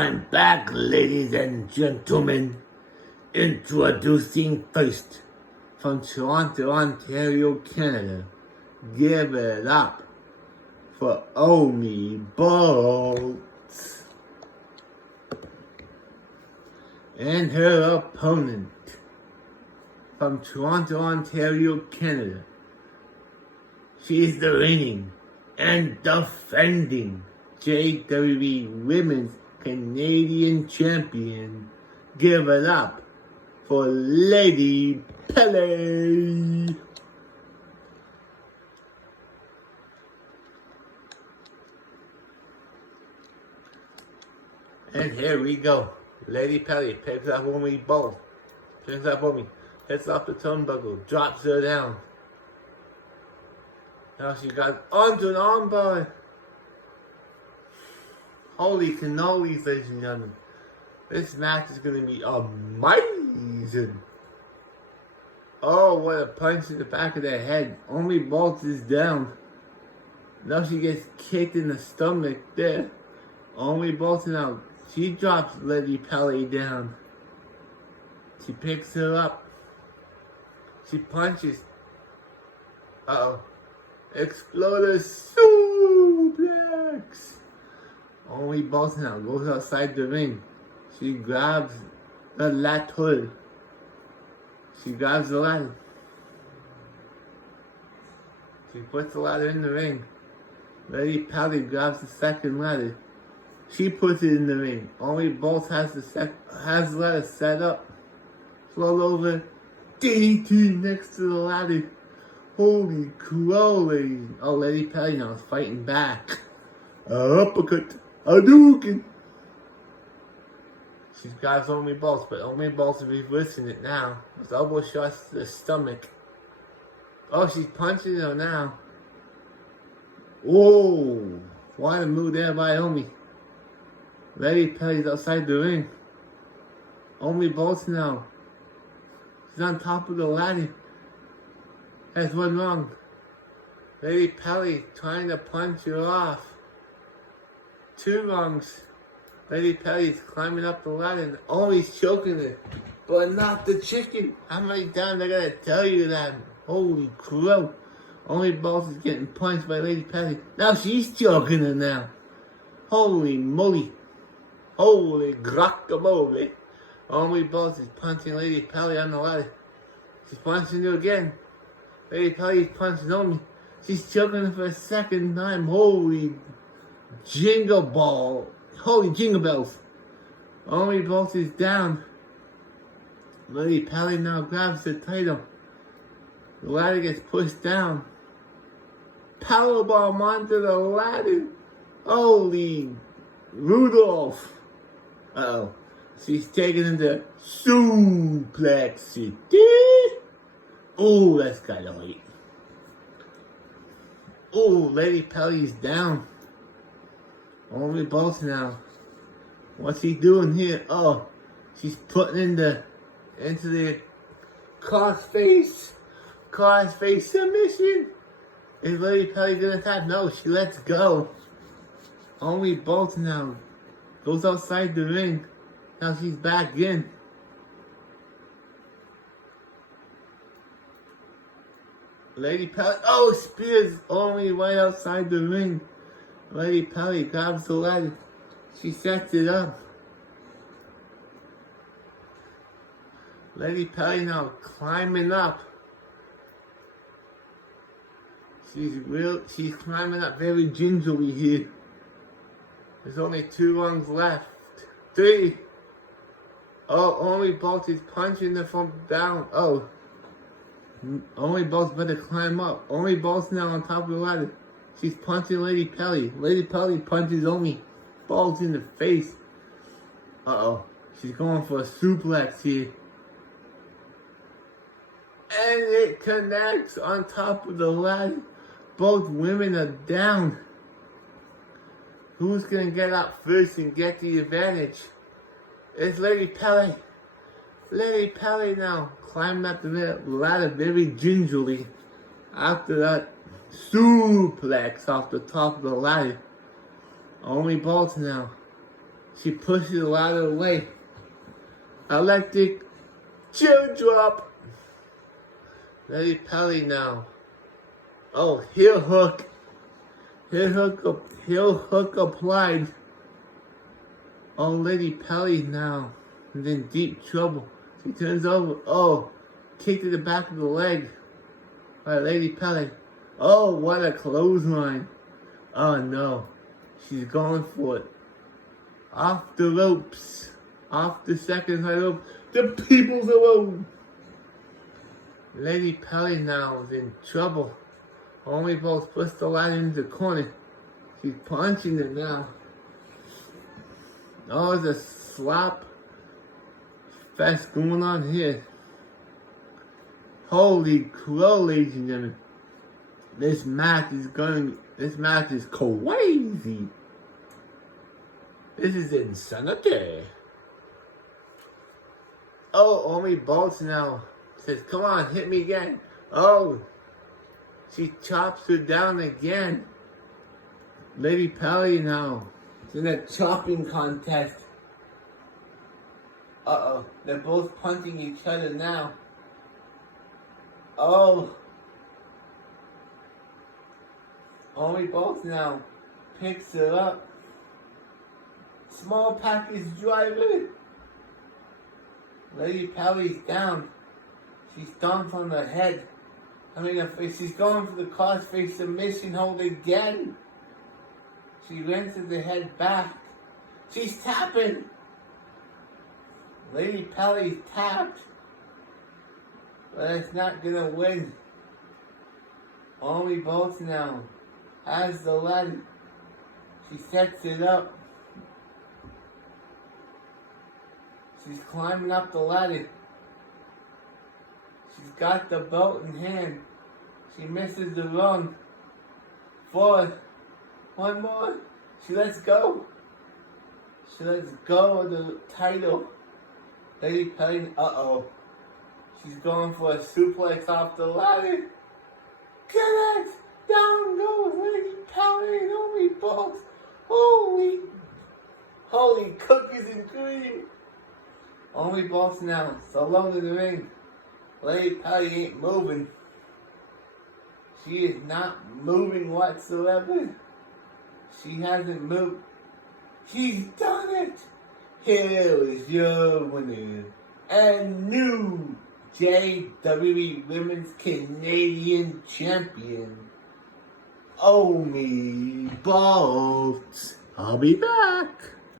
I'm back, ladies and gentlemen. Introducing first, from Toronto, Ontario, Canada. Give it up for Omi Bolts and her opponent, from Toronto, Ontario, Canada. She's the reigning and defending JWE Women's Canadian Champion. Give it up for Lady Pele. And here we go. Lady Pele picks up Omi Bolt. Picks up Omi. Hits off the turnbuckle. Drops her down. Now she got onto an armbar. Holy cannolis, ladies and gentlemen. This match is going to be amazing. Oh, what a punch in the back of the head. Omi Bolt is down. Now she gets kicked in the stomach there. Omi Bolt now. She drops Lady Pele down. She picks her up. She punches. Uh-oh. Exploder suplex. Omi Bolt now goes outside the ring. She grabs the ladder. She grabs the ladder. She puts the ladder in the ring. Lady Pele grabs the second ladder. She puts it in the ring. Omi Bolt has the ladder set up. Float over. DDT next to the ladder. Holy crow, lady. Oh, Lady Pele now is fighting back. Uppercut. Hadouken. She's got Omi Bolt, but Omi Bolt is reversing it now. With elbow shots to the stomach. Oh, she's punching her now. Whoa. What a move there by Omi. Lady Pele's outside the ring. Omi Bolt now. She's on top of the ladder. That's one wrong. Lady Pele trying to punch her off. Two wrongs. Lady Pele's climbing up the ladder and always choking her. But not the chicken. How many times I gotta tell you that? Holy crow. Omi Bolt is getting punched by Lady Pele. Now she's choking her now. Holy moly. Holy guacamole. Omi Bolt is punching Lady Pele on the ladder. She's punching her again. Lady Pele is punching Omi. She's choking her for a second time. Holy jingle ball. Holy jingle bells. Omi Bolt is down. Lady Pele now grabs the title. The ladder gets pushed down. Powerbomb onto the ladder. Holy Rudolph. Uh-oh. She's taken into Suplex City. Oh, that's kind of late. Oh, Lady Pele's down. Omi Bolt now. What's he doing here? Oh, she's putting into the crossface submission. Is Lady Pele gonna attack? No, she lets go. Omi Bolt now goes outside the ring. Now she's back in. Lady Pele, oh, spears Omi right outside the ring. Lady Pele grabs the ladder. She sets it up. Lady Pele now climbing up. She's climbing up very gingerly here. There's only 2 rungs left. 3. Oh, Omi Bolt is punching her from down. Oh. Omi Bolt's better climb up. Omi Bolt's now on top of the ladder. She's punching Lady Pele. Lady Pele punches Omi Bolt in the face. Uh-oh. She's going for a suplex here. And it connects on top of the ladder. Both women are down. Who's going to get up first and get the advantage? It's Lady Pele. Lady Pele now climbing up the ladder very gingerly. After that suplex off the top of the ladder. Omi Bolt now. She pushes the ladder away. Electric chill drop. Lady Pelly now. Oh, heel hook. Heel hook applied. Oh, Lady Pelly now is in deep trouble. She turns over. Oh, kick to the back of the leg by Lady Pelly. Oh, what a clothesline. Oh no, she's going for it. Off the ropes. Off the second high rope. The people's alone. Lady Pelly now is in trouble. Only both puts the ladder into the corner. She's punching it now. Oh, there's a slap fest going on here. Holy crow, ladies and gentlemen. This match is crazy. This is insanity. Oh, Omi bolts now. Says, come on, hit me again. Oh, she chops her down again. Lady Pelly now. It's in a chopping contest. Uh-oh, they're both punching each other now. Oh. Omi bolts now. Picks her up. Small package driver. Lady Pelly's down. She stomps on her head. She's going for the crossface submission hold again. She wrenches the head back. She's tapping. Lady Pelly's tapped. But it's not gonna win. Omi bolts now. Has the ladder. She sets it up. She's climbing up the ladder. She's got the belt in hand. She misses the run. Forward. One more. She lets go. She lets go of the title. Lady Pelly, uh-oh. She's going for a suplex off the ladder. Get it! Down goes Lady Pelly and Omi bolts. Holy cookies and cream. Omi bolts now. So alone in the ring. Lady Pelly ain't moving. She is not moving whatsoever. She hasn't moved. She's done it. Here is your winner and new JWE Women's Canadian Champion, Omi Bolts. I'll be back.